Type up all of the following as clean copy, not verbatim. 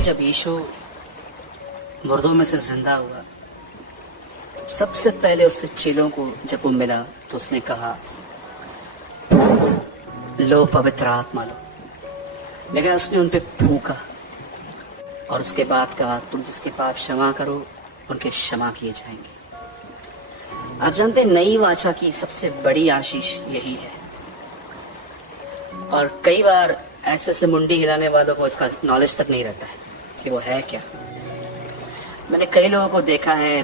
हैं जब यीशु मुर्दों में से जिंदा हुआ, सबसे पहले उससे चेलों को जब वो मिला तो उसने कहा, लो पवित्र आत्मा लो। लेकिन उसने उन पे फूंका और उसके बाद कहा, तुम जिसके पाप क्षमा करो उनके क्षमा किए जाएंगे। आप जानते हैं नई वाचा की सबसे बड़ी आशीष यही है। और कई बार ऐसे मुंडी हिलाने वालों को इसका नॉलेज तक नहीं रहता है कि वो है क्या। मैंने कई लोगों को देखा है,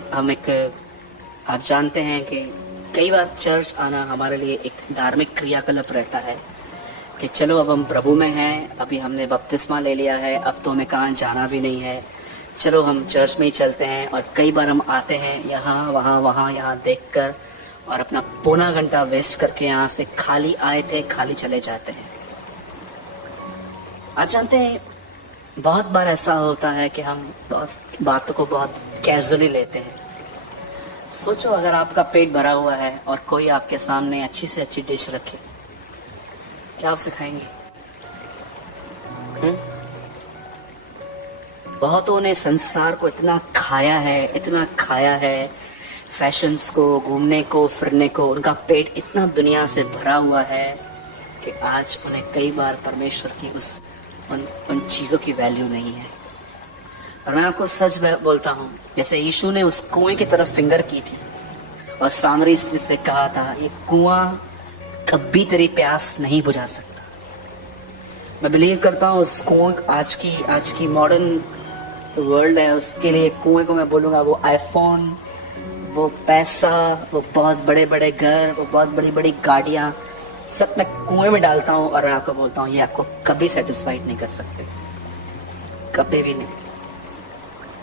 आप जानते हैं कि कई बार चर्च आना हमारे लिए एक धार्मिक क्रियाकलाप रहता है कि चलो अब हम प्रभु में हैं, अभी हमने बपतिस्मा ले लिया है, अब तो हमें कहाँ जाना भी नहीं है, चलो हम चर्च में ही चलते हैं। और कई बार हम आते हैं यहाँ वहाँ यहाँ देखकर और अपना पौना घंटा वेस्ट करके यहाँ से खाली आए थे खाली चले जाते हैं। आप जानते हैं बहुत बार ऐसा होता है कि हम बातों को बहुत कैजुअली लेते हैं। सोचो अगर आपका पेट भरा हुआ है और कोई आपके सामने अच्छी से अच्छी डिश रखे, क्या आप सिखाएंगे? बहुतों ने संसार को इतना खाया है, फैशंस को, घूमने को, फिरने को, उनका पेट इतना दुनिया से भरा हुआ है कि आज उन्हें कई बार परमेश्वर की उन चीज़ों की वैल्यू नहीं है। और मैं आपको सच बोलता हूँ, जैसे यीशु ने उस कुएं की तरफ फिंगर की थी और सामरी स्त्री से कहा था, ये कुआं कभी तेरी प्यास नहीं बुझा सकता। मैं बिलीव करता हूँ उस कुएं, आज की मॉडर्न वर्ल्ड है, उसके लिए कुएं को मैं बोलूँगा वो आईफोन, वो पैसा, वो बहुत बड़े बड़े घर, वो बहुत बड़ी बड़ी गाड़ियाँ, सब मैं कुएं में डालता हूँ और मैं आपको बोलता हूँ ये आपको कभी सेटिस्फाइड नहीं कर सकते, कभी भी नहीं।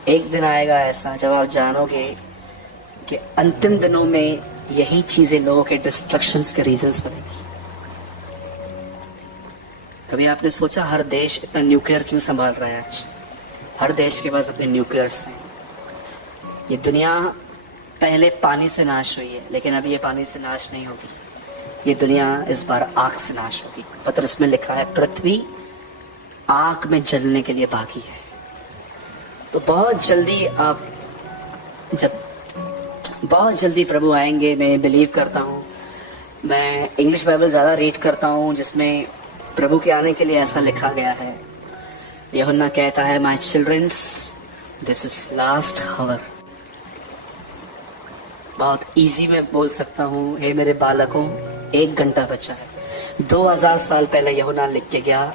एक दिन आएगा ऐसा जब आप जानोगे कि अंतिम दिनों में यही चीजें लोगों के डिस्ट्रक्शंस के रीजंस बनेगी। कभी आपने सोचा हर देश इतना न्यूक्लियर क्यों संभाल रहा है? आज हर देश के पास अपने न्यूक्लियर्स हैं। ये दुनिया पहले पानी से नाश हुई है, लेकिन अभी ये पानी से नाश नहीं होगी। ये दुनिया इस बार आग से नाश होगी। पत्रस में लिखा है, पृथ्वी आग में जलने के लिए बाकी है। तो बहुत जल्दी प्रभु आएंगे। मैं बिलीव करता हूँ, मैं इंग्लिश बाइबल ज़्यादा रीड करता हूँ जिसमें प्रभु के आने के लिए ऐसा लिखा गया है। यूहन्ना कहता है, my childrens, this is last hour. बहुत इजी में बोल सकता हूँ, हे मेरे बालकों, 1 घंटा बचा है। 2000 साल पहले यूहन्ना लिख के गया,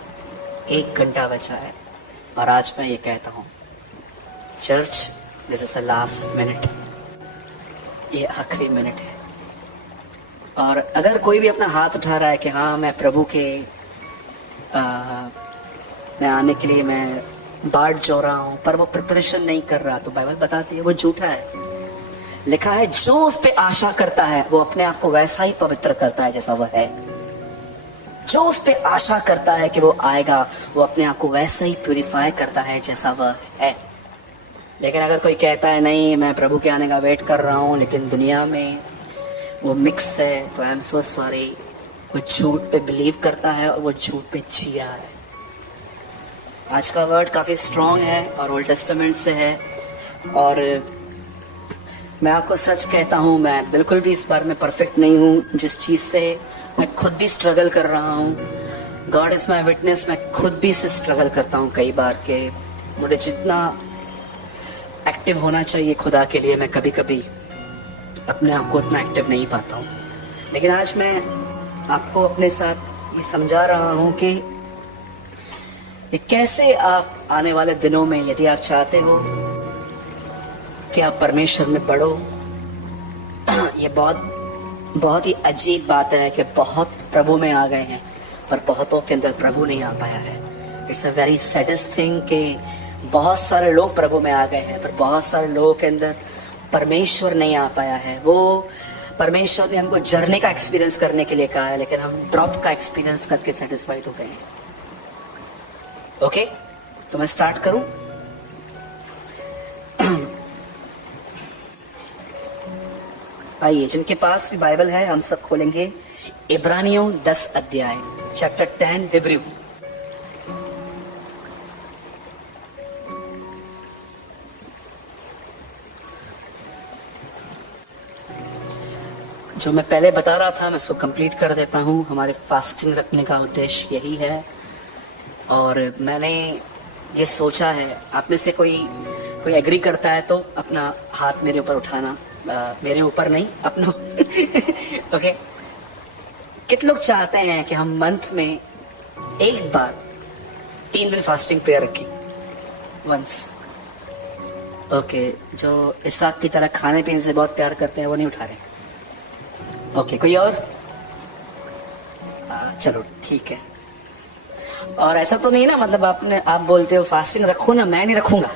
1 घंटा बचा है। और आज मैं ये कहता हूँ, church, this is the last minute, ये आखिरी मिनट है। और अगर कोई भी अपना हाथ उठा रहा है कि हाँ मैं प्रभु के मैं आने के लिए मैं बाट जो रहा हूँ, पर वो प्रिपरेशन नहीं कर रहा, तो बाइबल बताती है वो झूठा है। लिखा है, जो उस पे आशा करता है वो अपने आप को वैसा ही पवित्र करता है जैसा वह है। जो उस पे आशा करता है कि वो आएगा, वो अपने आप को वैसा ही प्यूरिफाई करता है जैसा वह है। लेकिन अगर कोई कहता है नहीं मैं प्रभु के आने का वेट कर रहा हूँ, लेकिन दुनिया में वो मिक्स है, तो आई एम सो सॉरी, वो झूठ पे बिलीव करता है और वो झूठ पे जी रहा है। आज का वर्ड काफ़ी स्ट्रॉन्ग है और ओल्ड टेस्टामेंट से है। और मैं आपको सच कहता हूँ, मैं बिल्कुल भी इस बार में परफेक्ट नहीं हूँ। जिस चीज़ से मैं खुद भी स्ट्रगल कर रहा हूँ, गॉड इज माई विटनेस, मैं खुद भी से स्ट्रगल करता हूँ कई बार के मुझे जितना एक्टिव होना चाहिए खुदा के लिए, मैं कभी कभी अपने आप को उतना एक्टिव नहीं पाता हूँ। लेकिन आज मैं आपको अपने साथ ये समझा रहा हूँ कि ये कैसे आप आने वाले दिनों में, यदि आप चाहते हो कि आप परमेश्वर में बढ़ो, ये बहुत ही अजीब बात है कि बहुत प्रभु में आ गए हैं पर बहुतों के अंदर प्रभु नहीं आ पाया है। It's a very saddest thing कि बहुत सारे लोग प्रभु में आ गए हैं पर बहुत सारे लोगों के अंदर परमेश्वर नहीं आ पाया है। वो परमेश्वर ने हमको जर्नी का एक्सपीरियंस करने के लिए कहा है, लेकिन हम ड्रॉप का एक्सपीरियंस करके सेटिस्फाइड हो गए हैं। ओके, तो मैं स्टार्ट करूं। आइए, जिनके पास भी बाइबल है हम सब खोलेंगे इब्रानियों 10 अध्याय, चैप्टर 10 हिब्रू। जो मैं पहले बता रहा था मैं उसको कंप्लीट कर देता हूँ। हमारे फास्टिंग रखने का उद्देश्य यही है। और मैंने ये सोचा है, आप में से कोई एग्री करता है तो अपना हाथ मेरे ऊपर उठाना, मेरे ऊपर नहीं, अपना ओके। कितने लोग चाहते हैं कि हम मंथ में एक बार 3 दिन फास्टिंग प्रेयर रखें वंस? ओके, जो इसाक की तरह खाने पीने से बहुत प्यार करते हैं वो नहीं उठा रहे। ओके, कोई और? चलो ठीक है। और ऐसा तो नहीं ना, मतलब आप बोलते हो फास्टिंग रखो ना, मैं नहीं रखूंगा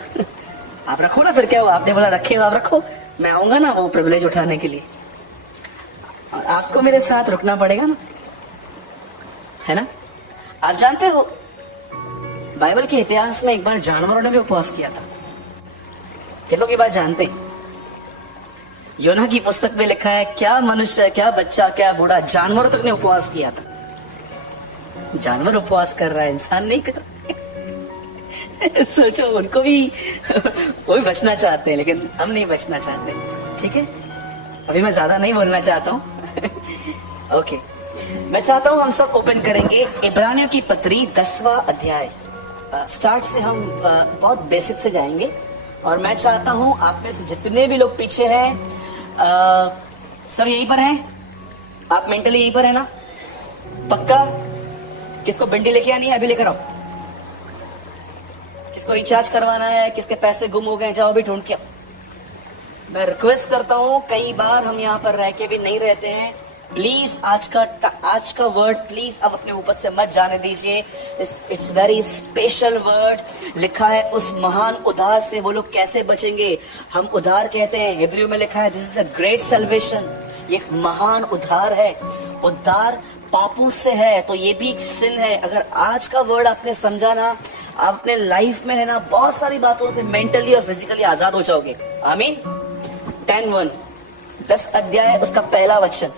आप रखो ना, फिर क्या हुआ? आपने बोला रखेगा, आप रखो, मैं आऊंगा ना वो प्रिविलेज उठाने के लिए। और आपको मेरे साथ रुकना पड़ेगा ना, है ना? आप जानते हो बाइबल के इतिहास में एक बार जानवरों ने भी उपवास किया था। कितनों की बात जानते हैं? योना की पुस्तक में लिखा है, क्या मनुष्य, क्या बच्चा, क्या बूढ़ा, जानवर तक ने उपवास किया था। जानवर उपवास कर रहा है, इंसान नहीं कर रहा सोचो, उनको भी वो भी बचना चाहते हैं, लेकिन हम नहीं बचना चाहते। ठीक है, अभी मैं ज्यादा नहीं बोलना चाहता हूँ ओके, मैं चाहता हूँ हम सब ओपन करेंगे इब्रानियों की पत्री 10वां अध्याय। स्टार्ट से हम बहुत बेसिक से जाएंगे। और मैं चाहता हूँ आप में से जितने भी लोग पीछे हैं, सब यहीं पर हैं? आप मेंटली यहीं पर है ना? पक्का? किसको भिंडी लेके आनी है? अभी लेकर आओ। किसको रिचार्ज करवाना है? किसके पैसे गुम हो गए, जाओ भी ढूंढ के आओ। मैं रिक्वेस्ट करता हूं, कई बार हम यहाँ पर रह के भी नहीं रहते हैं, प्लीज आज का वर्ड प्लीज अब अपने ऊपर से मत जाने दीजिए। It's very special word. लिखा है उस महान उद्धार से वो लोग कैसे बचेंगे। हम उद्धार कहते हैं, हिब्रू में लिखा है this is a great salvation. ये एक महान उद्धार है। उद्धार पापों से है, तो ये भी एक सिन है। अगर आज का वर्ड आपने समझा ना, आप अपने लाइफ में है ना बहुत सारी बातों से मेंटली और फिजिकली आजाद हो जाओगे। आमीन। 10:1 10 अध्याय उसका पहला वचन।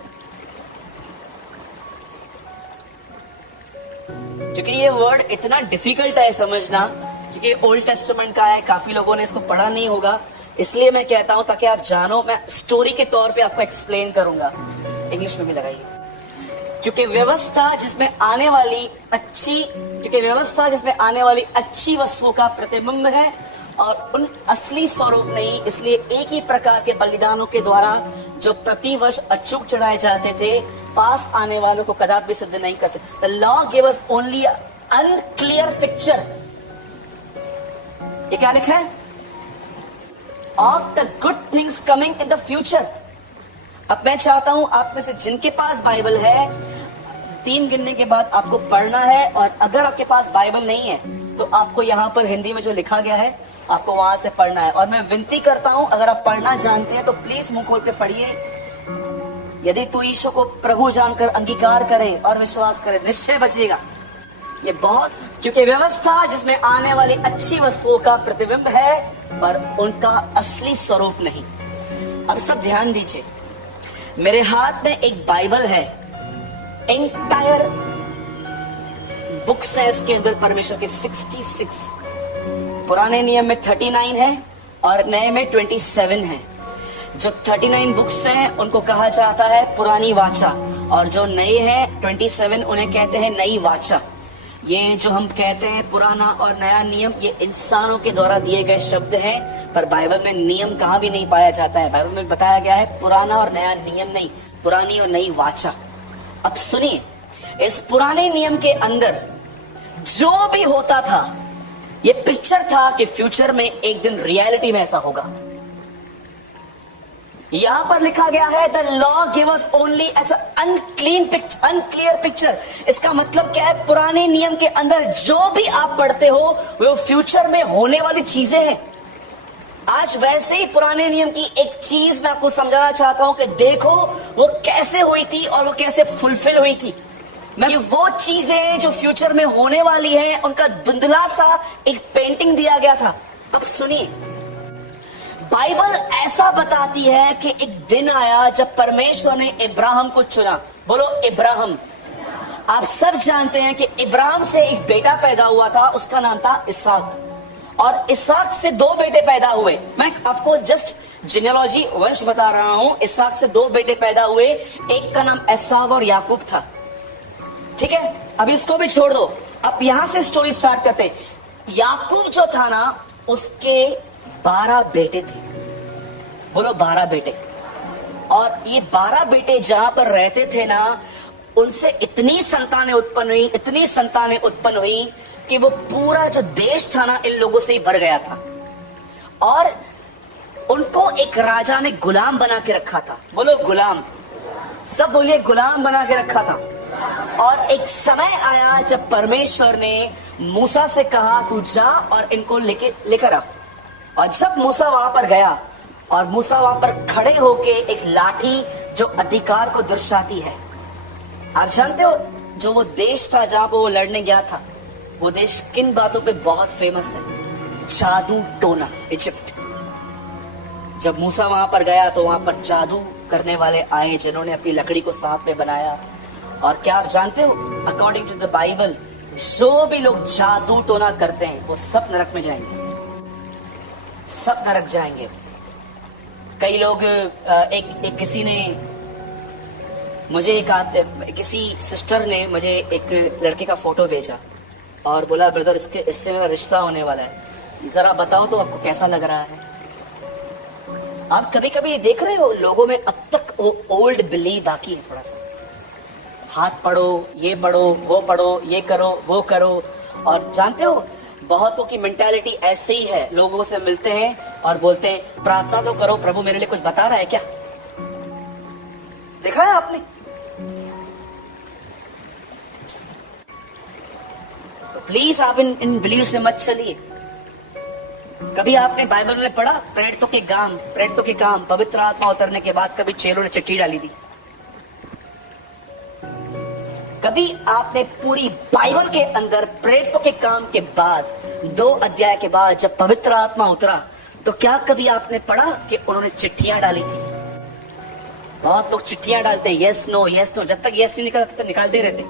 क्योंकि ये वर्ड इतना डिफिकल्ट है समझना, क्योंकि ओल्ड टेस्टामेंट का है, काफी लोगों ने इसको पढ़ा नहीं होगा, इसलिए मैं कहता हूं ताकि आप जानो। मैं स्टोरी के तौर पे आपको एक्सप्लेन करूंगा। इंग्लिश में भी लगाइए। क्योंकि व्यवस्था जिसमें आने वाली अच्छी वस्तुओं का प्रतिबिंब है और उन असली स्वरूप नहीं, इसलिए एक ही प्रकार के बलिदानों के द्वारा जो प्रतिवर्ष अचूक चढ़ाए जाते थे, पास आने वालों को कदापि सिद्ध नहीं कर सकते। The law gave us only unclear picture। ये क्या लिखा है? Of the good things coming in the future। अब मैं चाहता हूं आप में से जिनके पास बाइबल है, 3 गिनने के बाद आपको पढ़ना है। और अगर आपके पास बाइबल नहीं है तो आपको यहाँ पर हिंदी में जो लिखा गया है आपको वहां से पढ़ना है। और मैं विनती करता हूं, अगर आप पढ़ना जानते हैं तो प्लीज मुंह खोल के पढ़िए। यदि तू यीशु को प्रभु जानकर अंगीकार करें और विश्वास करें, निश्चय बचेगा। ये बहुत, क्योंकि व्यवस्था जिसमें आने वाली अच्छी वस्तुओं का प्रतिबिंब है पर उनका असली स्वरूप नहीं। अब सब ध्यान दीजिए, मेरे हाथ में एक बाइबल है, एंटायर बुक्स है इसके अंदर परमेश्वर के 66। पुराने नियम में 39 है और नए में 27 है। जो 39 बुक्स हैं उनको कहा जाता है पुरानी वाचा, और जो नए हैं 27 उन्हें कहते हैं नई वाचा। ये जो हम कहते हैं पुराना और नया नियम, ये इंसानों के द्वारा दिए गए शब्द हैं, पर बाइबल में नियम कहाँ भी नहीं पाया जाता है। बाइबल में बताया गया है पुराना और नया नियम नहीं, पुरानी और नई वाचा। अब सुनिए, इस पुराने नियम के अंदर जो भी होता था, ये पिक्चर था कि फ्यूचर में एक दिन रियलिटी में ऐसा होगा। यहां पर लिखा गया है the law give us only as unclear picture. इसका मतलब क्या है? पुराने नियम के अंदर जो भी आप पढ़ते हो वो फ्यूचर में होने वाली चीजें हैं। आज वैसे ही पुराने नियम की एक चीज मैं आपको समझाना चाहता हूं कि देखो वो कैसे हुई थी और वो कैसे फुलफिल हुई थी। मैं वो चीजें जो फ्यूचर में होने वाली है उनका धुंधला सा एक पेंटिंग दिया गया था। अब सुनिए, बाइबल ऐसा बताती है कि एक दिन आया जब परमेश्वर ने इब्राहिम को चुना। बोलो इब्राहिम। आप सब जानते हैं कि इब्राहिम से एक बेटा पैदा हुआ था, उसका नाम था इसहाक। और इसहाक से 2 बेटे पैदा हुए। मैं आपको जस्ट जिनियोलॉजी वंश बता रहा हूं। इसहाक से 2 बेटे पैदा हुए, एक का नाम एसाव और याकूब था। ठीक है, अब इसको भी छोड़ दो, अब यहां से स्टोरी स्टार्ट करते हैं। याकूब जो था ना, उसके 12 बेटे थे। बोलो 12 बेटे। और ये 12 बेटे जहां पर रहते थे ना, उनसे इतनी संतानें उत्पन्न हुई कि वो पूरा जो देश था ना, इन लोगों से ही भर गया था। और उनको एक राजा ने गुलाम बना के रखा था। बोलो गुलाम, सब बोलिए गुलाम बना के रखा था। और एक समय आया जब परमेश्वर ने मूसा से कहा, तू जा और इनको लेकर आ। और जब मूसा वहां पर गया, और मूसा वहां पर खड़े होके एक लाठी जो अधिकार को दर्शाती है, आप जानते हो जो वो देश था जहां पर वो लड़ने गया था, वो देश किन बातों पे बहुत फेमस है? जादू टोना, इजिप्ट। जब मूसा वहां पर गया तो वहां पर जादू करने वाले आए, जिन्होंने अपनी लकड़ी को सांप में बनाया। और क्या आप जानते हो, अकॉर्डिंग टू द बाइबल, जो भी लोग जादू टोना करते हैं वो सब नरक में जाएंगे, सब नरक जाएंगे। कई लोग एक किसी ने मुझे किसी सिस्टर ने मुझे एक लड़के का फोटो भेजा और बोला, ब्रदर इससे मेरा रिश्ता होने वाला है, जरा बताओ तो आपको कैसा लग रहा है। आप कभी कभी देख रहे हो लोगों में अब तक वो ओल्ड बिलीव बाकी है थोड़ा सा, हाथ पढ़ो, ये पढ़ो, वो पढ़ो, ये करो, वो करो। और जानते हो बहुतों की मेंटालिटी ऐसे ही है, लोगों से मिलते हैं और बोलते हैं प्रार्थना तो करो, प्रभु मेरे लिए कुछ बता रहा है क्या? देखा है आपने? तो प्लीज आप इन बिलीव्स में मत चलिए। कभी आपने बाइबल में पढ़ा प्रेरितों के काम पवित्र आत्मा उतरने के बाद कभी चेलों ने चिट्ठी डाली थी? कभी आपने पूरी बाइबल के अंदर प्रेरितों के काम के बाद 2 अध्याय के बाद जब पवित्र आत्मा उतरा तो क्या कभी आपने पढ़ा कि उन्होंने चिट्ठियां डाली थी? बहुत लोग चिट्ठियां डालते हैं, यस नो, जब तक यस नहीं निकलता तब तक निकालते रहते,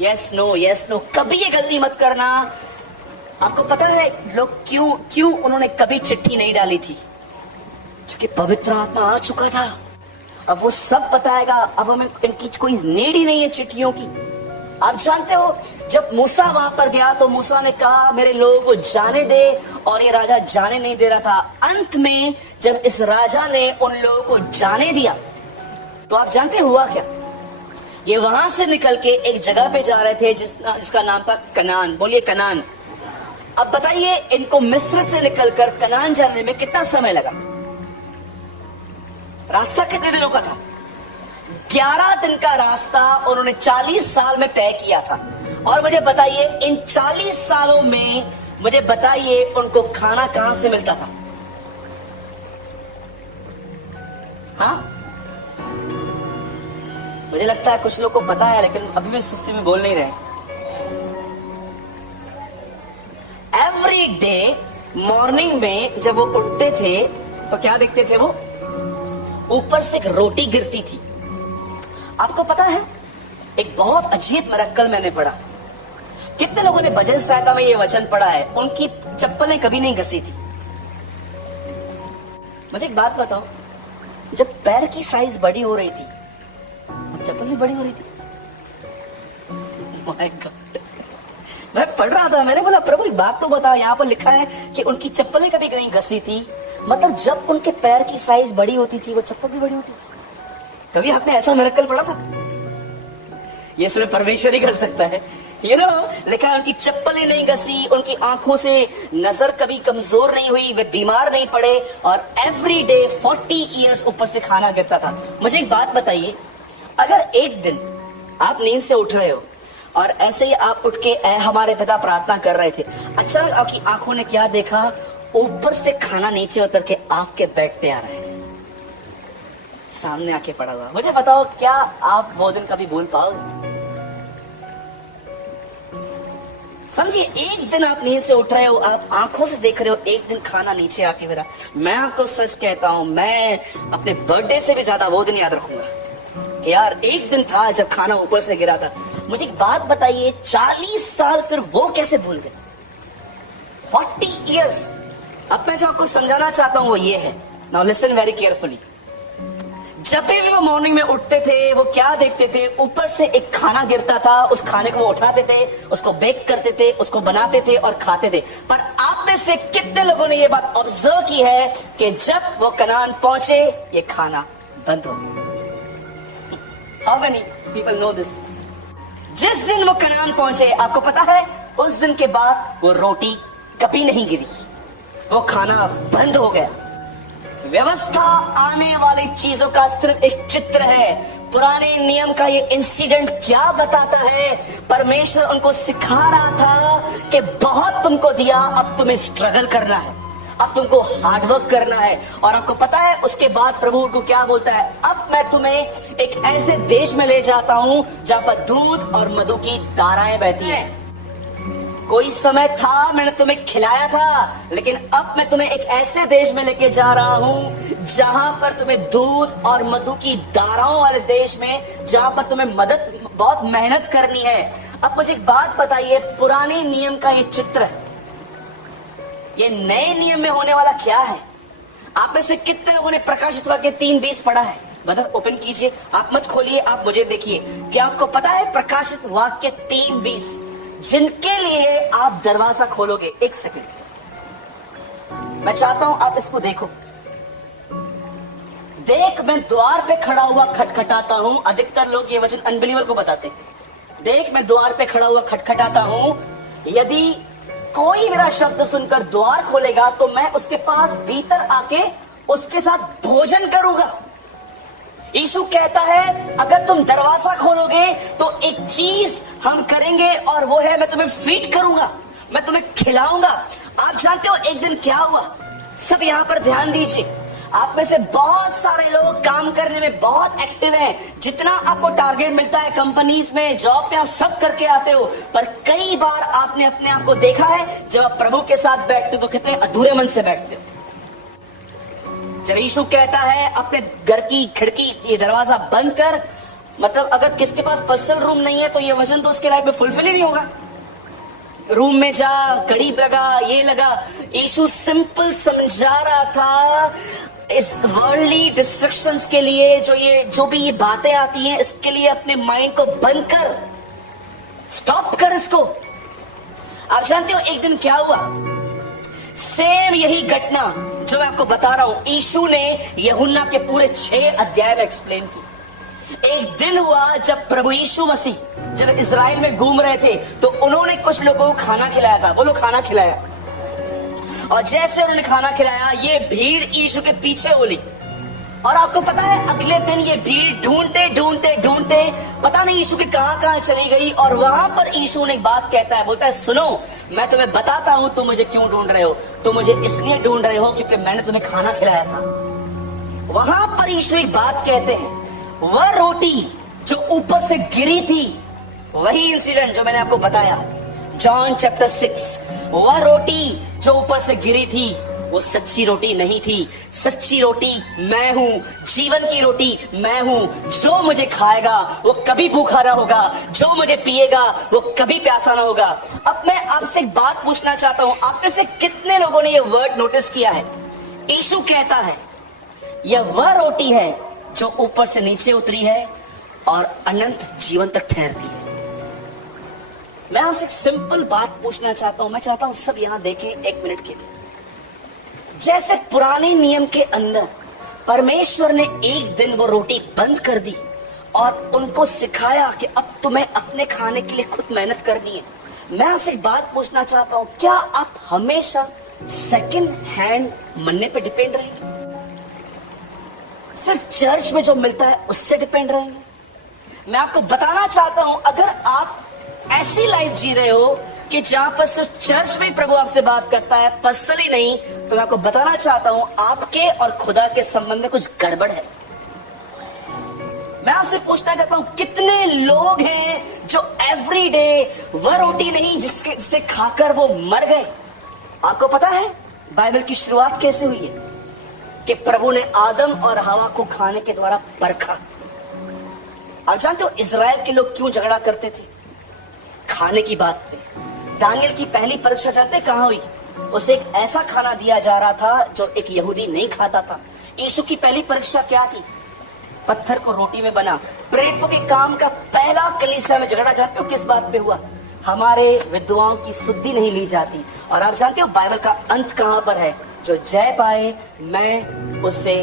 यस नो। कभी ये गलती मत करना। आपको पता है लोग क्यों उन्होंने कभी चिट्ठी नहीं डाली थी? क्योंकि पवित्र आत्मा आ चुका था। अब वो सब बताएगा, अब हमें इनकी कोई नीड ही नहीं है चिट्ठियों की। आप जानते हो जब मूसा वहां पर गया तो मूसा ने कहा मेरे लोगों को जाने दे, और ये राजा जाने नहीं दे रहा था। अंत में जब इस राजा ने उन लोगों को जाने दिया तो आप जानते हुआ क्या? ये वहां से निकल के एक जगह पे जा रहे थे जिसका नाम था कनान। बोलिए कनान। अब बताइए इनको मिस्र से निकलकर कनान जाने में कितना समय लगा? रास्ता कितने दिनों का था? 11 दिन का रास्ता उन्होंने 40 साल में तय किया था। और मुझे बताइए इन 40 सालों में मुझे बताइए उनको खाना कहां से मिलता था? हाँ, मुझे लगता है कुछ लोग को पता है लेकिन अभी भी सुस्ती में बोल नहीं रहे। एवरी डे मॉर्निंग में जब वो उठते थे तो क्या देखते थे? वो ऊपर से एक रोटी गिरती थी। आपको पता है एक बहुत अजीब मिरेकल मैंने पढ़ा। कितने लोगों ने भजन सहायता में ये वचन पढ़ा है? उनकी चप्पलें कभी नहीं घसी थी। मुझे एक बात बताओ, जब पैर की साइज बड़ी हो रही थी चप्पल भी बड़ी हो रही थी। माय गॉड, मैं पढ़ रहा था, मैंने बोला प्रभु एक बात तो बता, यहाँ पर लिखा है कि उनकी चप्पलें कभी नहीं घसी थी, मतलब जब उनके पैर की साइज बड़ी होती थी वो चप्पल भी बड़ी होती थी। कभी आपने ऐसा मिरेकल पढ़ा था? ये सिर्फ परमेश्वर ही कर सकता है। लिखा है उनकी चप्पलें नहीं घसी, उनकी आंखों से नजर कभी कमजोर नहीं हुई, वे बीमार नहीं पड़े, और एवरी डे 40 ईयर्स ऊपर से खाना गिरता था। मुझे एक बात बताइए, अगर एक दिन आप नींद से उठ रहे हो और ऐसे ही आप उठ के हमारे पिता प्रार्थना कर रहे थे, अचानक आपकी आंखों ने क्या देखा? ऊपर से खाना नीचे उतर के आपके बेड पे आ रहा है, सामने आके पड़ा हुआ। मुझे बताओ क्या आप वो दिन कभी भूल पाओगे? समझिए, एक दिन आप नींद से उठ रहे हो, आप आंखों से देख रहे हो, एक दिन खाना नीचे आके गिरा। मैं आपको सच कहता हूं, मैं अपने बर्थडे से भी ज्यादा वो दिन याद रखूंगा कि यार एक दिन था जब खाना ऊपर से गिरा था। मुझे एक बात बताइए, 40 साल फिर वो कैसे भूल गए? 40 इयर्स। अब मैं जो आपको समझाना चाहता हूं वो ये है, नाउ लिसन वेरी केयरफुली। जब भी वो मॉर्निंग में उठते थे वो क्या देखते थे, ऊपर से एक खाना गिरता था, उस खाने को वो उठाते थे, उसको बेक करते थे, उसको बनाते थे और खाते थे। पर आप में से कितने लोगों ने ये बात ऑब्जर्व की है कि जब वो कनान पहुंचे ये खाना बंद हो गया? How many people know this? जिस दिन वो कनान पहुंचे, आपको पता है उस दिन के बाद वो रोटी कभी नहीं गिरी, वो खाना बंद हो गया। व्यवस्था आने वाली चीजों का सिर्फ एक चित्र है। पुराने नियम का ये इंसिडेंट क्या बताता है? परमेश्वर उनको सिखा रहा था कि बहुत तुमको दिया, अब तुम्हें स्ट्रगल करना है, अब तुमको हार्डवर्क करना है। और आपको पता है उसके बाद प्रभु उनको क्या बोलता है? अब मैं तुम्हें एक ऐसे देश में ले जाता हूं जहां पर दूध और मधु की धाराएं बहती हैं। कोई समय था मैंने तुम्हें खिलाया था, लेकिन अब मैं तुम्हें एक ऐसे देश में लेके जा रहा हूं जहां पर तुम्हें दूध और मधु की धाराओं वाले देश में, जहां पर तुम्हें बहुत मेहनत करनी है। अब मुझे एक बात बताइए, पुराने नियम का ये चित्र है, ये नए नियम में होने वाला क्या है? आप में से कितने लोगों ने प्रकाशित वाक्य 3:20 पढ़ा है? ब्रदर ओपन कीजिए, आप मत खोलिए, आप मुझे देखिए। क्या आपको पता है प्रकाशित वाक्य 3:20 जिनके लिए आप दरवाजा खोलोगे? एक सेकंड, मैं चाहता हूं आप इसको देखो। देख मैं द्वार पे खड़ा हुआ खटखटाता हूं। अधिकतर लोग ये वचन अनबिलीवर को बताते हैं। देख मैं द्वार पे खड़ा हुआ खटखटाता हूं, यदि कोई मेरा शब्द सुनकर द्वार खोलेगा तो मैं उसके पास भीतर आके उसके साथ भोजन करूंगा। यीशु कहता है अगर तुम दरवाजा खोलोगे तो एक चीज हम करेंगे और वो है मैं तुम्हें फीड करूंगा, मैं तुम्हें खिलाऊंगा। आप जानते हो एक दिन क्या हुआ? सब यहां पर ध्यान दीजिए। आप में से बहुत सारे लोग काम करने में बहुत एक्टिव हैं। जितना आपको टारगेट मिलता है कंपनीज में, जॉब पे, आप सब करके आते हो। पर कई बार आपने अपने आप को देखा है जब आप प्रभु के साथ बैठते हो तो कितने अधूरे मन से बैठते हो। जब यीशु कहता है अपने घर की खिड़की, ये दरवाजा बंद कर, मतलब अगर किसके पास पर्सनल रूम नहीं है तो ये वचन तो उसके लाइफ में फुलफिल ही नहीं होगा। रूम में जा, घड़ी लगा, ये लगा। यीशु सिंपल समझा रहा था इस वर्ल्डली डिस्ट्रैक्शंस के लिए, जो भी ये बातें आती हैं, इसके लिए अपने माइंड को बंद कर, स्टॉप कर इसको। आप जानते हो एक दिन क्या हुआ? सेम यही घटना जो मैं आपको बता रहा हूं, यीशु ने यूहन्ना के पूरे 6 अध्याय में एक्सप्लेन की। एक दिन हुआ जब प्रभु यीशु मसीह जब इजराइल में घूम रहे थे तो उन्होंने कुछ लोगों को खाना खिलाया था। बोलो खाना खिलाया। और जैसे उन्होंने खाना खिलाया, ये भीड़ यीशु के पीछे उली। और आपको पता है अगले दिन ये भीड़ ढूंढते ढूंढते ढूंढते पता नहीं यीशु की कहां चली गई। और वहां पर यीशु ने एक बात कहता है, बोलता है सुनो, मैं तुम्हें बताता हूं तुम मुझे क्यों ढूंढ रहे हो। तुम मुझे इसलिए ढूंढ रहे हो क्योंकि मैंने तुम्हें खाना खिलाया था। वहां पर यीशु एक बात कहते हैं, वह रोटी जो ऊपर से गिरी थी, वही इंसिडेंट जो मैंने आपको बताया जॉन चैप्टर 6, वह रोटी जो ऊपर से गिरी थी वो सच्ची रोटी नहीं थी। सच्ची रोटी मैं हूं, जीवन की रोटी मैं हूं। जो मुझे खाएगा वो कभी भूखा ना होगा, जो मुझे पिएगा वो कभी प्यासा ना होगा। अब मैं आपसे एक बात पूछना चाहता हूं, आप में से कितने लोगों ने ये वर्ड नोटिस किया है? यीशु कहता है यह वह रोटी है जो ऊपर से नीचे उतरी है और अनंत जीवन तक ठहरती है। मैं आपसे एक सिंपल बात पूछना चाहता हूं, मैं चाहता हूं सब यहां देखें एक मिनट के लिए। जैसे पुराने नियम के अंदर परमेश्वर ने एक दिन वो रोटी बंद कर दी और उनको सिखाया कि अब तुम्हें अपने खाने के लिए खुद मेहनत करनी है। मैं आपसे एक बात पूछना चाहता हूं, क्या आप हमेशा सेकंड हैंड मन्ने पे डिपेंड रहेंगे? सिर्फ चर्च में जो मिलता है उससे डिपेंड रहेंगे? मैं आपको बताना चाहता हूं, अगर आप ऐसी लाइफ जी रहे हो कि जहां पर सिर्फ चर्च में ही प्रभु आपसे बात करता है, पर्सनली नहीं, तो मैं आपको बताना चाहता हूं आपके और खुदा के संबंध में कुछ गड़बड़ है। मैं आपसे पूछना चाहता हूं कितने लोग हैं जो एवरी डे वह रोटी नहीं जिसे खाकर वो मर गए। आपको पता है बाइबल की शुरुआत कैसे हुई है? कि प्रभु ने आदम और हवा को खाने के द्वारा परखा। आप जानते हो इजराइल के लोग क्यों झगड़ा करते थे? खाने की बात पे। दानियल की पहली परीक्षा जानते कहां हुई? उसे एक ऐसा खाना दिया जा रहा था जो एक यहूदी नहीं खाता था। यीशु की पहली परीक्षा क्या थी? पत्थर को रोटी में बना। प्रेरितों के काम का पहला कलीसिया में झगड़ा जानते हो किस बात पे हुआ? हमारे विधवाओं की शुद्धि नहीं ली जाती। और आप जानते हो बाइबल का अंत कहां पर है? जो जय पाए मैं उसे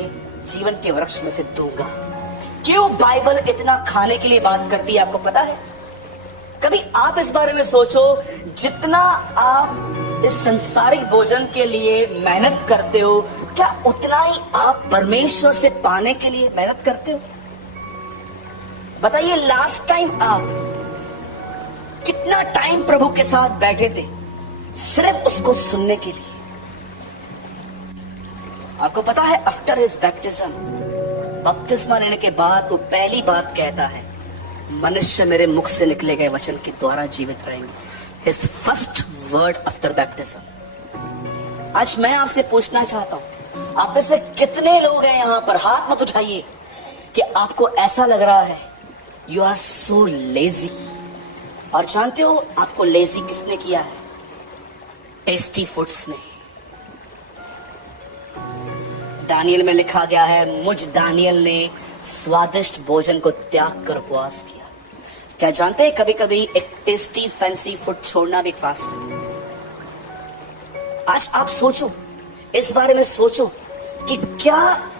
जीवन के वृक्ष में से दूंगा। क्यों बाइबल इतना खाने के लिए बात करती है, आपको पता है? कभी आप इस बारे में सोचो, जितना आप इस संसारिक भोजन के लिए मेहनत करते हो, क्या उतना ही आप परमेश्वर से पाने के लिए मेहनत करते हो? बताइए, लास्ट टाइम आप कितना टाइम प्रभु के साथ बैठे थे सिर्फ उसको सुनने के लिए? आपको पता है, आफ्टर हिज बैप्टिज्म, बपतिस्मा लेने के बाद वो पहली बात कहता है, मनुष्य मेरे मुख से निकले गए वचन के द्वारा जीवित रहेंगे। His first word after baptism। आज मैं आपसे पूछना चाहता हूं, आप में से कितने लोग हैं यहां पर, हाथ मत उठाइए, कि आपको ऐसा लग रहा है यू आर सो लेजी। और जानते हो आपको लेजी किसने किया है? टेस्टी फूड्स ने। दानियल में लिखा गया है, मुझ दानियल ने स्वादिष्ट भोजन को त्याग कर उपवास किया। क्या जानते हैं कभी कभी एक टेस्टी फैंसी फूड छोड़ना भी फास्ट है। आज आप सोचो, इस बारे में सोचो कि क्या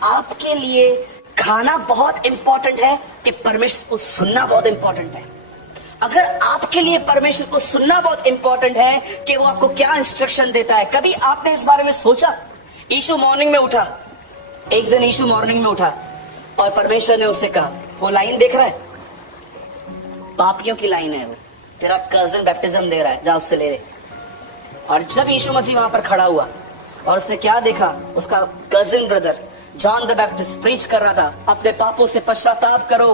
आपके लिए खाना बहुत इंपॉर्टेंट है कि परमेश्वर को सुनना बहुत इंपॉर्टेंट है? अगर आपके लिए परमेश्वर को सुनना बहुत इंपॉर्टेंट है कि वो आपको क्या इंस्ट्रक्शन देता है, कभी आपने इस बारे में सोचा? यीशु मॉर्निंग में उठा, एक दिन यीशु मॉर्निंग में उठा और परमेश्वर ने उससे कहा, वो लाइन देख रहा है, पापियों की लाइन है, वो तेरा कजन बैप्टिज्म दे रहा है, जा उससे ले ले। और जब यीशु मसीह वहां पर खड़ा हुआ और उसने क्या देखा, उसका cousin brother John the Baptist preach कर रहा था, अपने पापों से पश्चाताप करो,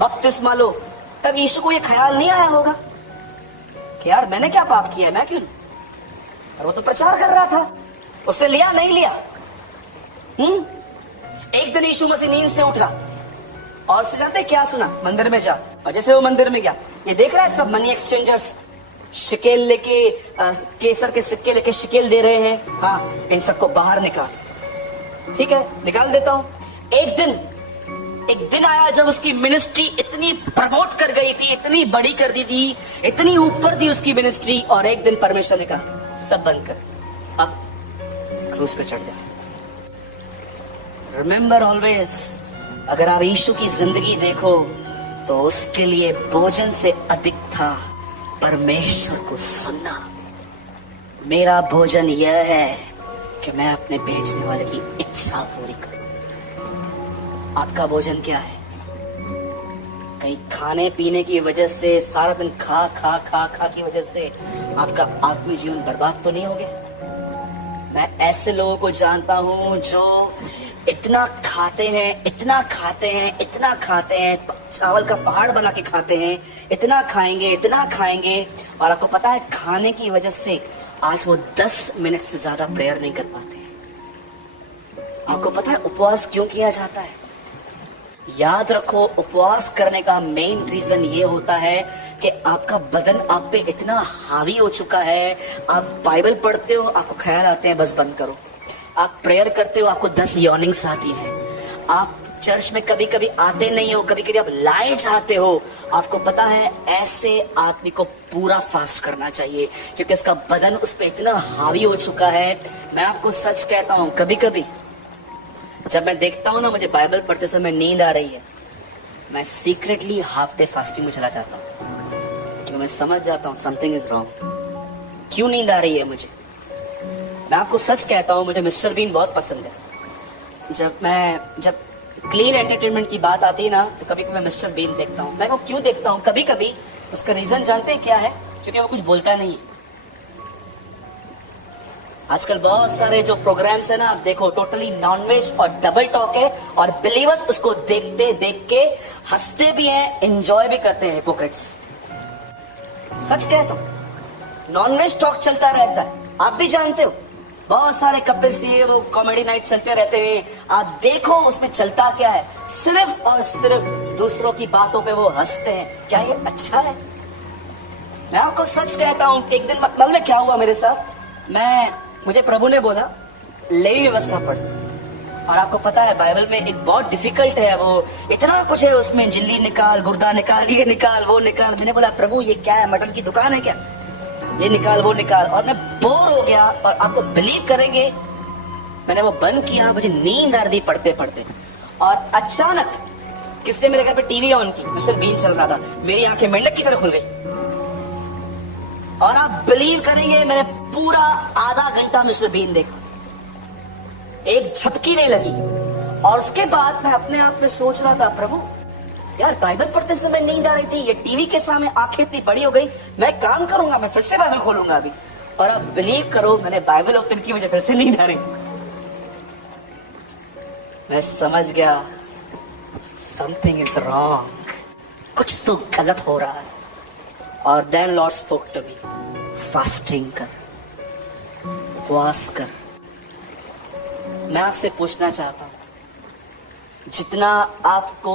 बपतिस्मा लो। तब यीशु को ये ख्याल नहीं आया होगा कि यार मैंने क्या पाप किया है, मैं क्यों? और वो तो प्रचार कर रहा था, उसने लिया नहीं लिया? एक दिन यीशु मसीह नींद से उठा और उससे जानते क्या सुना? मंदिर में जा। और जैसे वो मंदिर में गया, ये देख रहा है सब मनी एक्सचेंजर्स शिकेल लेके, केसर के सिक्के लेके शिकेल दे रहे हैं। हाँ, इन सबको बाहर निकाल। ठीक है, निकाल देता हूं। एक दिन आया जब उसकी मिनिस्ट्री इतनी प्रमोट कर गई थी, इतनी बड़ी कर दी थी, इतनी ऊपर थी उसकी मिनिस्ट्री, और एक दिन परमेश्वर ने कहा सब बंद कर, अब क्रूज पे चढ़ जा। रिमेंबर ऑलवेज, अगर आप यीशु की जिंदगी देखो तो उसके लिए भोजन से अधिक था परमेश्वर को सुनना। मेरा भोजन यह है कि मैं अपने भेजने वाले की इच्छा पूरी करूं। आपका भोजन क्या है? कहीं खाने पीने की वजह से, सारा दिन खा खा खा खा की वजह से आपका आत्मिक जीवन बर्बाद तो नहीं हो गया? मैं ऐसे लोगों को जानता हूं जो इतना खाते हैं, इतना खाते हैं, इतना खाते हैं, चावल का पहाड़ बना के खाते हैं, इतना खाएंगे, इतना खाएंगे, और आपको पता है खाने की वजह से आज वो 10 मिनट से ज्यादा प्रेयर नहीं कर पाते। आपको पता है उपवास क्यों किया जाता है? याद रखो, उपवास करने का मेन रीजन ये होता है कि आपका बदन आप पे इतना हावी हो चुका है। आप बाइबल पढ़ते हो, आपको ख्याल आते हैं बस बंद करो। आप प्रेयर करते हो, आपको 10 यॉर्निंग्स आती हैं। आप चर्च में कभी कभी आते नहीं हो, कभी कभी आप लाए जाते हो। आपको पता है ऐसे आदमी को पूरा फास्ट करना चाहिए, क्योंकि उसका बदन उस पर इतना हावी हो चुका है। मैं आपको सच कहता हूं, कभी कभी जब मैं देखता हूं ना मुझे बाइबल पढ़ते समय नींद आ रही है, मैं सीक्रेटली हाफ डे फास्टिंग में चला जाता हूं, क्योंकि मैं समझ जाता हूं समथिंग इज रॉन्ग। क्यों नींद आ रही है मुझे? मैं आपको सच कहता हूं, मुझे मिस्टर बीन बहुत पसंद है। जब क्लीन एंटरटेनमेंट की बात आती है ना, तो कभी कभी मैं मिस्टर बीन देखता हूं। मैं वो क्यों देखता हूं कभी कभी, उसका रीजन जानते हैं क्या है? क्योंकि वो कुछ बोलता नहीं है। आजकल बहुत सारे जो प्रोग्राम्स है ना, आप देखो टोटली नॉनवेज और डबल टॉक है, और बिलीवर्स उसको देख के हंसते भी हैं, एंजॉय भी करते हैं। हिपोक्रेट्स, सच कहता हूं, नॉनवेज टॉक चलता रहता है। आप भी जानते हो बहुत सारे कपल्स ये वो कॉमेडी नाइट चलते रहते हैं। आप देखो उसमें चलता क्या है, सिर्फ और सिर्फ दूसरों की बातों पे वो हंसते हैं। क्या ये अच्छा है? मैं आपको सच कहता हूं, एक दिन मतलब में क्या हुआ मेरे साथ, मैं मुझे प्रभु ने बोला लेवी व्यवस्था पढ़। और आपको पता है बाइबल में एक बहुत डिफिकल्ट है, वो इतना कुछ है उसमें, झिल्ली निकाल, गुर्दा निकाल, ये निकाल, वो निकाल। मैंने बोला प्रभु ये क्या है, मटन की दुकान है क्या, ये निकाल वो निकाल। और मैं बोर हो गया। और आपको बिलीव करेंगे मैंने वो बंद किया, मुझे नींद आ रही पढ़ते पढ़ते। और अचानक किसने मेरे घर पे टीवी ऑन की, मिस्टर बीन चल रहा था, मेरी आंखें मेंढक की तरह खुल गई। और आप बिलीव करेंगे मैंने पूरा आधा घंटा मिस्टर बीन देखा, एक झपकी नहीं लगी। और उसके बाद मैं अपने आप में सोच रहा था प्रभु यार बाइबल पढ़ते समय नींद आ रही थी, ये टीवी के सामने आंखें इतनी बड़ी हो गई, मैं काम करूंगा, मैं फिर से बाइबल खोलूंगा अभी। और अब बिलीव करो मैंने बाइबल ओपन की, मुझे फिर से नींद आ रही। मैं समझ गया समथिंग इज रॉन्ग, कुछ तो गलत हो रहा है। और then Lord spoke to me, fasting कर, उपवास कर। मैं आपसे पूछना चाहता हूं जितना आपको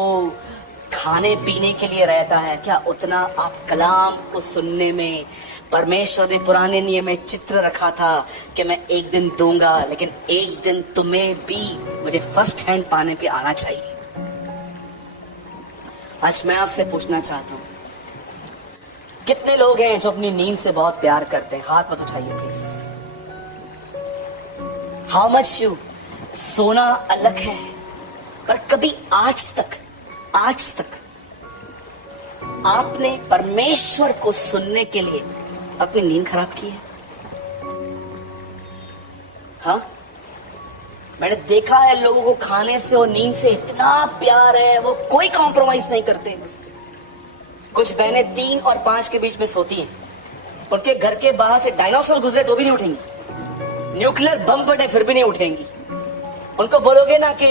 खाने पीने के लिए रहता है, क्या उतना आप कलाम को सुनने में, परमेश्वर ने पुराने नियम में चित्र रखा था कि मैं एक दिन दूंगा, लेकिन एक दिन तुम्हें भी मुझे फर्स्ट हैंड पाने पे आना चाहिए। आज मैं आपसे पूछना चाहता हूं कितने लोग हैं जो अपनी नींद से बहुत प्यार करते हैं, हाथ मत उठाइए प्लीज। हाउ मच यू, सोना अलग है, पर कभी आज तक आपने परमेश्वर को सुनने के लिए अपनी नींद खराब की है? हाँ, मैंने देखा है लोगों को खाने से और नींद से इतना प्यार है, वो कोई कॉम्प्रोमाइज नहीं करते उससे। कुछ बहनें 3 और 5 के बीच में सोती हैं, उनके घर के बाहर से डायनासोर गुजरे तो भी नहीं उठेंगी, न्यूक्लियर बम फटे फिर भी नहीं उठेंगी। उनको बोलोगे ना कि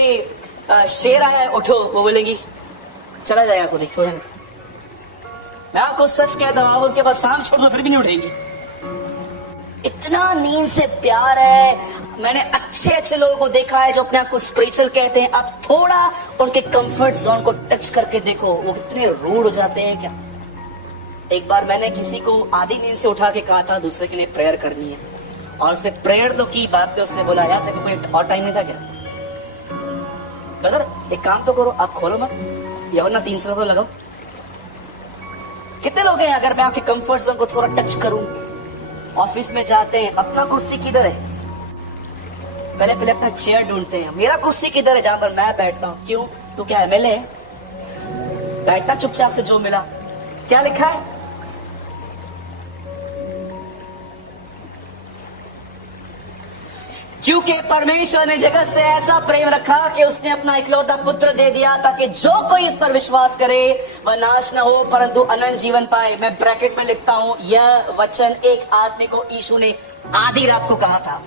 शेर आया है उठो, वो बोलेंगी चला जाएगा खुद ही, सो जाना। मैं आपको सच कहता हूं उनके पास शाम छोड़ दो फिर भी नहीं उठेंगी, इतना नींद से प्यार है। मैंने अच्छे लोगों को देखा है जो अपने आप को स्पिरिचुअल कहते हैं, अब थोड़ा उनके कंफर्ट जोन को टच करके देखो वो कितने रूड हो जाते हैं। क्या एक बार मैंने किसी को आधी नींद से उठा के कहा था दूसरे के लिए प्रेयर करनी है, और उसने प्रेयर तो की, बात में उसने बोला यार तेरे को कोई और टाइम नहीं था क्या? ब्रदर एक काम तो करो, आप खोलो मत, यूहन्ना 3:16 तो लगाओ। कितने लोग हैं, अगर मैं आपके कंफर्ट जोन को थोड़ा टच करूं, ऑफिस में जाते हैं, अपना कुर्सी किधर है, पहले अपना चेयर ढूंढते हैं, मेरा कुर्सी किधर है जहां पर मैं बैठता हूं। क्यों, तू क्या एमएलए है? बैठना चुपचाप से, जो मिला। क्या लिखा है? क्योंकि परमेश्वर ने जगत से ऐसा प्रेम रखा कि उसने अपना इकलौता पुत्र दे दिया ताकि जो कोई इस पर विश्वास करे वह नाश न हो परंतु अनंत जीवन पाए। मैं ब्रैकेट में लिखता हूं, यह वचन एक आदमी को यीशु ने आधी रात को कहा था।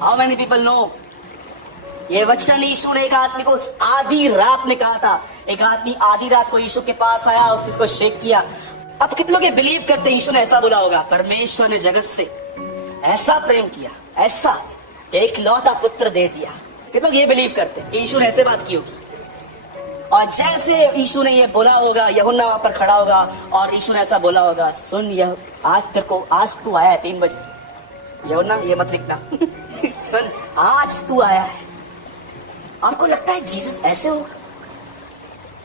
How many people know? यह वचन यीशु ने एक आदमी को आधी रात में कहा था। एक आदमी आधी रात को यीशु के पास आया, उसने इसको शेक किया। अब कितने लोग बिलीव करते हैं यीशु ने ऐसा बोला होगा? परमेश्वर ने जगत से ऐसा प्रेम किया, ऐसा एक लौता पुत्र दे दिया। कितने लोग ये बिलीव करते हैं यीशु ने ऐसे बात की होगी? और जैसे यीशु ने ये बोला होगा, यूहन्ना वहां पर खड़ा होगा और यीशु ने ऐसा बोला होगा, सुन यह आज तू आया है 3 बजे। यूहन्ना ये मत लिखना सुन आज तू आया है। आपको लगता है जीसस ऐसे होगा?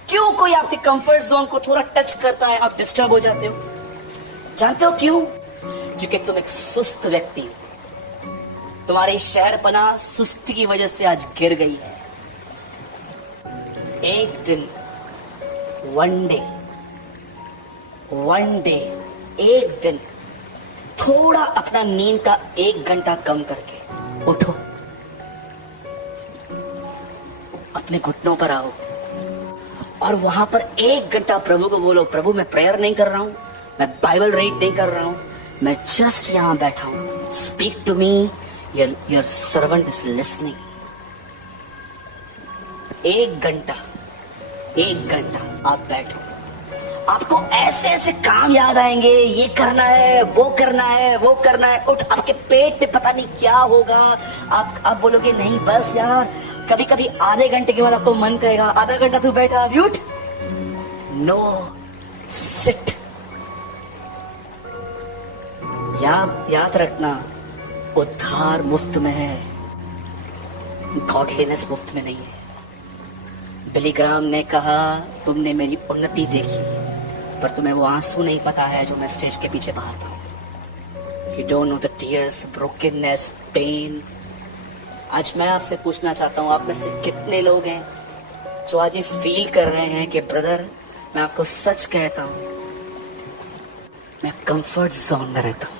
क्यों कोई आपके कंफर्ट जोन को थोड़ा टच करता है आप डिस्टर्ब हो जाते हो? जानते हो क्यों? क्योंकि तुम एक सुस्त व्यक्ति हो, तुम्हारी शहरपना सुस्ती की वजह से आज गिर गई है। एक दिन वन डे एक दिन थोड़ा अपना नींद का 1 घंटा कम करके उठो, अपने घुटनों पर आओ और वहां पर 1 घंटा प्रभु को बोलो, प्रभु मैं प्रेयर नहीं कर रहा हूं, मैं बाइबल रीड नहीं कर रहा हूं, मैं जस्ट यहां बैठा हूं। Speak to me, your servant is listening. 1 घंटा आप बैठो, आपको ऐसे ऐसे काम याद आएंगे, ये करना है, वो करना है, वो करना है। उठ, आपके पेट में पता नहीं क्या होगा। आप बोलोगे नहीं बस यार, कभी कभी आधे घंटे के बाद आपको मन कहेगा आधा घंटा तू बैठा, अभी उठ। No, sit. याद रखना, उद्धार मुफ्त में है, गॉडलीनेस मुफ्त में नहीं है। बिली ग्राम ने कहा, तुमने मेरी उन्नति देखी पर तुम्हें वो आंसू नहीं पता है जो मैं स्टेज के पीछे बहाता हूं। You don't know the tears, brokenness, pain। आज मैं आपसे पूछना चाहता हूं, आप में से कितने लोग हैं जो आज ये फील कर रहे हैं कि ब्रदर, मैं आपको सच कहता हूं, मैं कंफर्ट जोन में रहता हूं,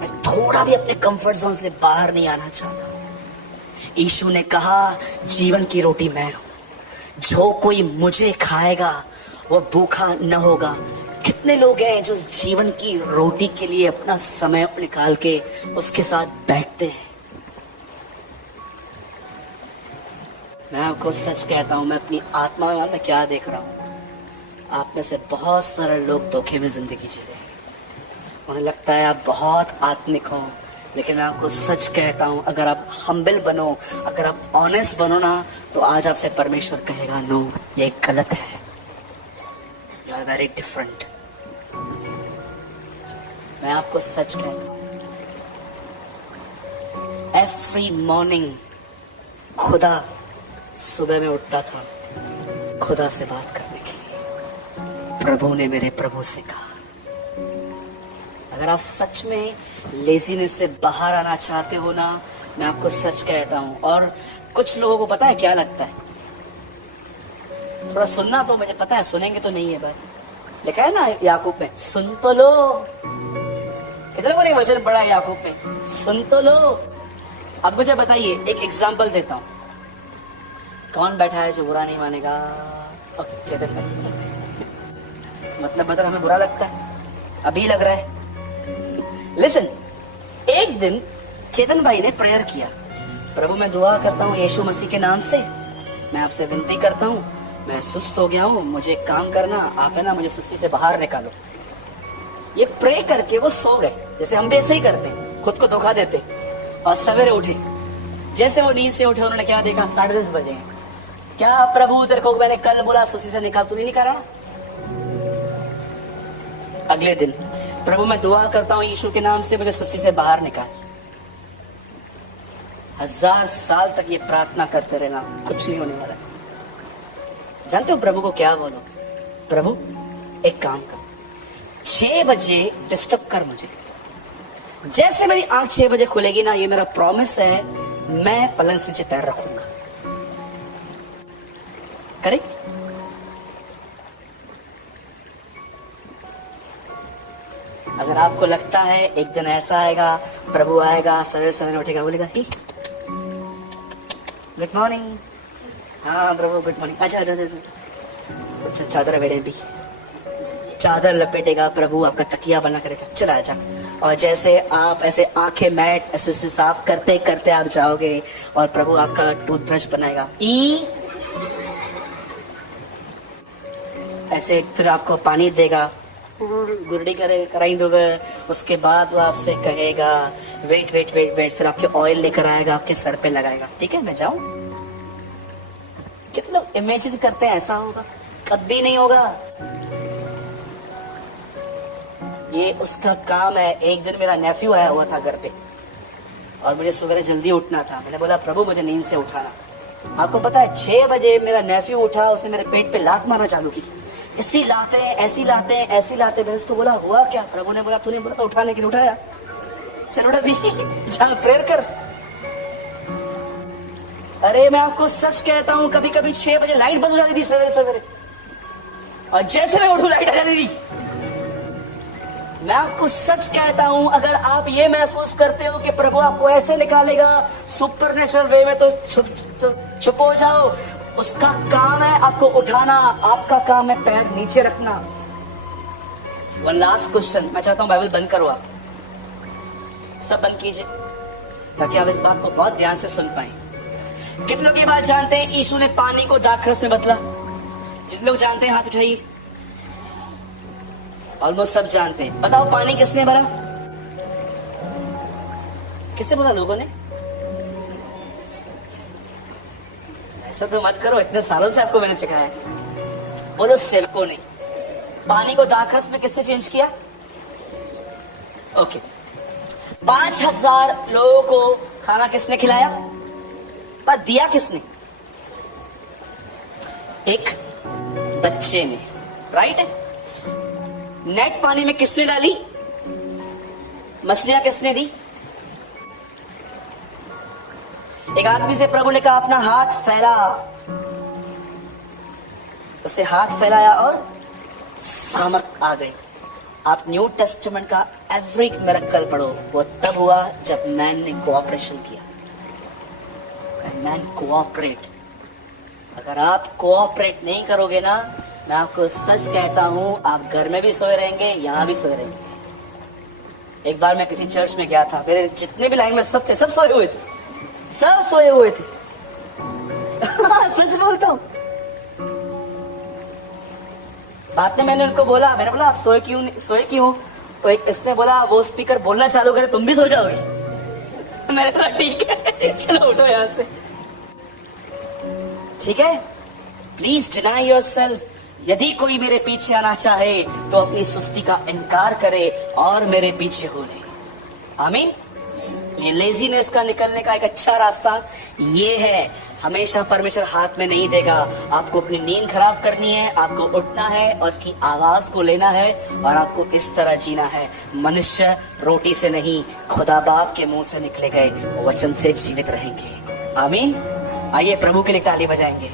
मैं थोड़ा भी अपने कंफर्ट जोन से बाहर नहीं आना चाहता। यीशु ने कहा, जीवन की रोटी मैं हूं, जो कोई मुझे खाएगा वो भूखा न होगा। कितने लोग हैं जो जीवन की रोटी के लिए अपना समय निकाल के उसके साथ बैठते हैं। मैं आपको सच कहता हूं, मैं अपनी आत्मा में क्या देख रहा हूं, आप में से बहुत सारे लोग धोखे में जिंदगी जी रहे हैं। उन्हें लगता है आप बहुत आत्मिक हो, लेकिन मैं आपको सच कहता हूं, अगर आप हम्बल बनो, अगर आप ऑनेस्ट बनो ना, तो आज आपसे परमेश्वर कहेगा, नो, ये गलत है, यू आर वेरी डिफरेंट। मैं आपको सच कहता हूं, एवरी मॉर्निंग खुदा सुबह में उठता था खुदा से बात करने के लिए। प्रभु ने मेरे प्रभु से कहा। अगर आप सच में लेजीनेस से बाहर आना चाहते हो ना, मैं आपको सच कहता हूं। और कुछ लोगों को पता है क्या लगता है, थोड़ा सुनना तो मुझे पता है, सुनेंगे तो नहीं है बात। लिखा है ना याकूब में, सुन तो लो। कितने लोगों ने वचन पढ़ा याकूब में, सुन तो लो। अब मुझे बताइए, एक एग्जाम्पल देता हूं, कौन बैठा है जो बुरा नहीं मानेगा? ओके, चेतन भाई। मतलब बता, हमें बुरा लगता है, अभी लग रहा है। लिसन, एक दिन चेतन भाई ने प्रेयर किया, प्रभु मैं दुआ करता हूँ यीशु मसीह के नाम से, मैं आपसे विनती करता हूँ, मैं सुस्त हो गया हूँ, मुझे एक काम करना, आप है ना मुझे सुस्ती से बाहर निकालो। ये प्रे करके वो सो गए, जैसे हम भी ऐसे ही करते, खुद को धोखा देते। और सवेरे उठे, जैसे वो नींद से उठे, उन्होंने क्या देखा, 10:30 बजे। क्या प्रभु तेरे को मैंने कल बोला सुस्ती से निकाल, तू नहीं निकाला? अगले दिन, प्रभु मैं दुआ करता हूँ यीशु के नाम से, मुझे सुस्ती से बाहर निकाल। 1000 साल तक ये प्रार्थना करते रहना, कुछ नहीं होने वाला। जानते हो प्रभु को क्या बोलो? प्रभु एक काम कर, 6 बजे डिस्टर्ब कर मुझे। जैसे मेरी आंख 6 बजे खुलेगी ना, ये मेरा प्रॉमिस है, मैं पलंग से नीचे पैर रखूंगा। करेक्ट? अगर आपको लगता है एक दिन ऐसा आएगा, प्रभु आएगा, सवेरे सवेरे उठेगा, बोलेगा गुड मॉर्निंग। हाँ प्रभु गुड मॉर्निंग, अच्छा अच्छा अच्छा, चादर बेड़े भी, चादर लपेटेगा प्रभु, आपका तकिया बना करेगा, चला आजा। और जैसे आप ऐसे आंखें मैट ऐसे से साफ करते करते आप जाओगे, और प्रभु आपका टूथब्रश बनाएगा, ऐसे फिर आपको पानी देगा, गुरडी कराई दोगे। उसके बाद वो आपसे कहेगा वेट वेट वेट वेट, फिर आपके ऑयल लेकर आएगा, आपके सर पे लगाएगा। ठीक है, मैं जाऊं? कितने लोग इमेजिन करते हैं ऐसा होगा? कभी नहीं होगा। ये उसका काम है। एक दिन मेरा नेफ्यू आया हुआ था घर पे, और मुझे सवेरे जल्दी उठना था। मैंने बोला प्रभु मुझे नींद से उठाना। आपको पता है 6 बजे मेरा नेफ्यू उठा, उसने मेरे पेट पे लात मारना चालू की, ऐसी लाते हैं ऐसी लाते हैं ऐसी लाते। मैंने उसको बोला हुआ क्या? प्रभु ने बोला तूने बोला था उठाने के लिए, उठाया, चल उठा दी, जा प्रेयर कर। अरे मैं आपको सच कहता हूं, कभी कभी 6 बजे लाइट बंद हो जाती थी सवेरे सवेरे, और जैसे मैं उठूं लाइट आ जाती थी। मैं आपको सच कहता हूं, अगर आप ये महसूस करते हो कि प्रभु आपको ऐसे निकालेगा सुपरनेचुरल वे में, तो चुप हो जाओ। उसका काम है आपको उठाना, आपका काम है पैर नीचे रखना। वन लास्ट क्वेश्चन, मैं चाहता हूं बाइबल बंद करो, आप सब बंद कीजिए ताकि आप इस बात को बहुत ध्यान से सुन पाए। कितने लोग ये बात जानते हैं यीशु ने पानी को दाखरस में बदला? जितने लोग जानते हैं हाथ उठाइए। ऑलमोस्ट सब जानते हैं। बताओ पानी किसने भरा? किससे बोला लोगों ने? ऐसा तो मत करो, इतने सालों से आपको मैंने सिखाया है। बोलो सेवकों ने। पानी को दाखरस में किससे चेंज किया? ओके, 5,000 लोगों को खाना किसने खिलाया? पर दिया किसने? एक बच्चे ने, राइट? नेट पानी में किसने डाली? मछलियां किसने दी? एक आदमी से प्रभु ने कहा अपना हाथ फैला, उसे हाथ फैलाया और सामर्थ आ गई। आप न्यू टेस्टामेंट का एवरी मिरेकल पढ़ो, वो तब हुआ जब मैन ने कोऑपरेशन किया। Man cooperate. अगर आप कोऑपरेट नहीं करोगे ना, मैं आपको सच कहता हूं, आप घर में भी सोए रहेंगे, यहां भी सोए रहेंगे। एक बार मैं किसी चर्च में गया था, मेरे जितने भी लाइन में सब थे, सब सोए हुए थे, सब सोए हुए थे। सच बोलता हूं। बाद में मैंने उनको बोला, मैंने बोला आप सोए क्यों? तो एक इसने बोला वो स्पीकर बोलना चालू करे तुम भी सो जाओगे। मैंने बोला ठीक है, चलो उठो यहां से। ठीक है, प्लीज डिनाई योरसेल्फ। यदि कोई मेरे पीछे आना चाहे तो अपनी सुस्ती का इनकार करे और मेरे पीछे हो ले। आमीन। ये लेजीनेस का निकलने का एक अच्छा रास्ता ये है। हमेशा परमेश्वर हाथ में नहीं देगा। आपको अपनी नींद खराब करनी है, आपको उठना है और उसकी आवाज को लेना है और आपको इस तरह जीना है। मनुष्य रोटी से नहीं, खुदा बाप के मुंह से निकले गए वचन से जीवित रहेंगे। आमीन। आइए प्रभु के लिए ताली बजाएंगे।